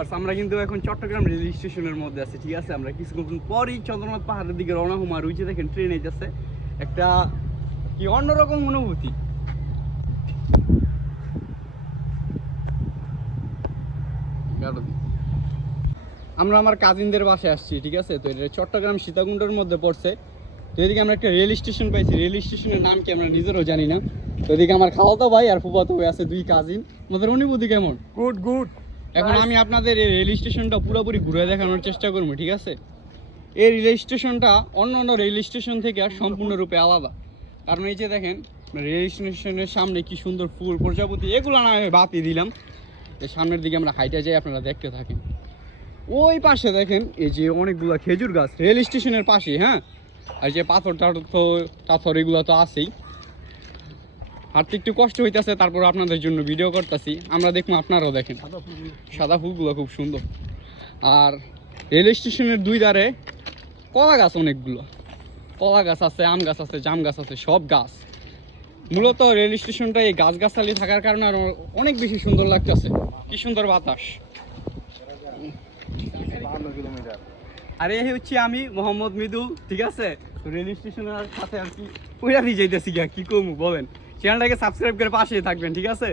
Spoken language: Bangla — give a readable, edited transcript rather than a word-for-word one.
ভিউয়ার্স, আমরা কিন্তু এখন চট্টগ্রাম রেল স্টেশনের মধ্যে আছি, ঠিক আছে? আমরা কিছুক্ষণ পরই চন্দ্রনাথ পাহাড়ের দিকে রওনা হবো। আর ওইযে দেখেন ট্রেন যাচ্ছে, একটা কি অন্যরকম অনুভূতি। আমরা আমার কাজিনদের বাসায় আসছি, ঠিক আছে? তো এটা চট্টগ্রাম সীতাকুণ্ডের মধ্যে পড়ছে। তো এদিকে আমরা একটা রেল স্টেশন পাইছি, রেল স্টেশনের নাম কি আমরা নিজেরও জানি না। তো এদিকে আমার খালাতো ভাই আর ফুফাতো ভাই আছে, দুই কাজিন। আমাদের অনুভূতি কেমন? Good good. এখন আমি আপনাদের এই রেল স্টেশনটা পুরোপুরি ঘুরে দেখানোর চেষ্টা করবো, ঠিক আছে? এই রেল স্টেশনটা অন্য অন্য রেল স্টেশন থেকে সম্পূর্ণরূপে আলাদা। কারণ এই যে দেখেন রেল স্টেশনের সামনে কি সুন্দর ফুল, প্রজাপতি, এগুলো না আমি বাতি দিলাম। এই সামনের দিকে আমরা হাইটে যাই, আপনারা দেখতে থাকেন। ওই পাশে দেখেন এই যে অনেকগুলো খেজুর গাছ, রেল স্টেশনের পাশে, হ্যাঁ। আর যে পাথর টাথর এগুলো তো আছেই। হাঁটতে একটু কষ্ট হইতেছে, তারপর আপনাদের জন্য ভিডিও করতেছি। আমরা দেখবো, আপনারাও দেখেন। সাদা ফুলগুলো খুব সুন্দর। আর রেল স্টেশনের দুই ধারে কলা গাছ, অনেকগুলো কলা গাছ আছে, আম গাছ আছে, জাম গাছ আছে, সব গাছ। মূলত রেল স্টেশনটা এই গাছগাছালি থাকার কারণে আর অনেক বেশি সুন্দর লাগতেছে। কি সুন্দর বাতাস। আর এই হচ্ছে আমি মোহাম্মদ মৃদুল, ঠিক আছে? তো রেল স্টেশনের সাথে আর কি ওইটা দিয়ে যাইতেছি, কি কমু বলেন? চ্যানেলটাকে সাবস্ক্রাইব করে পাশে থাকবেন, ঠিক আছে?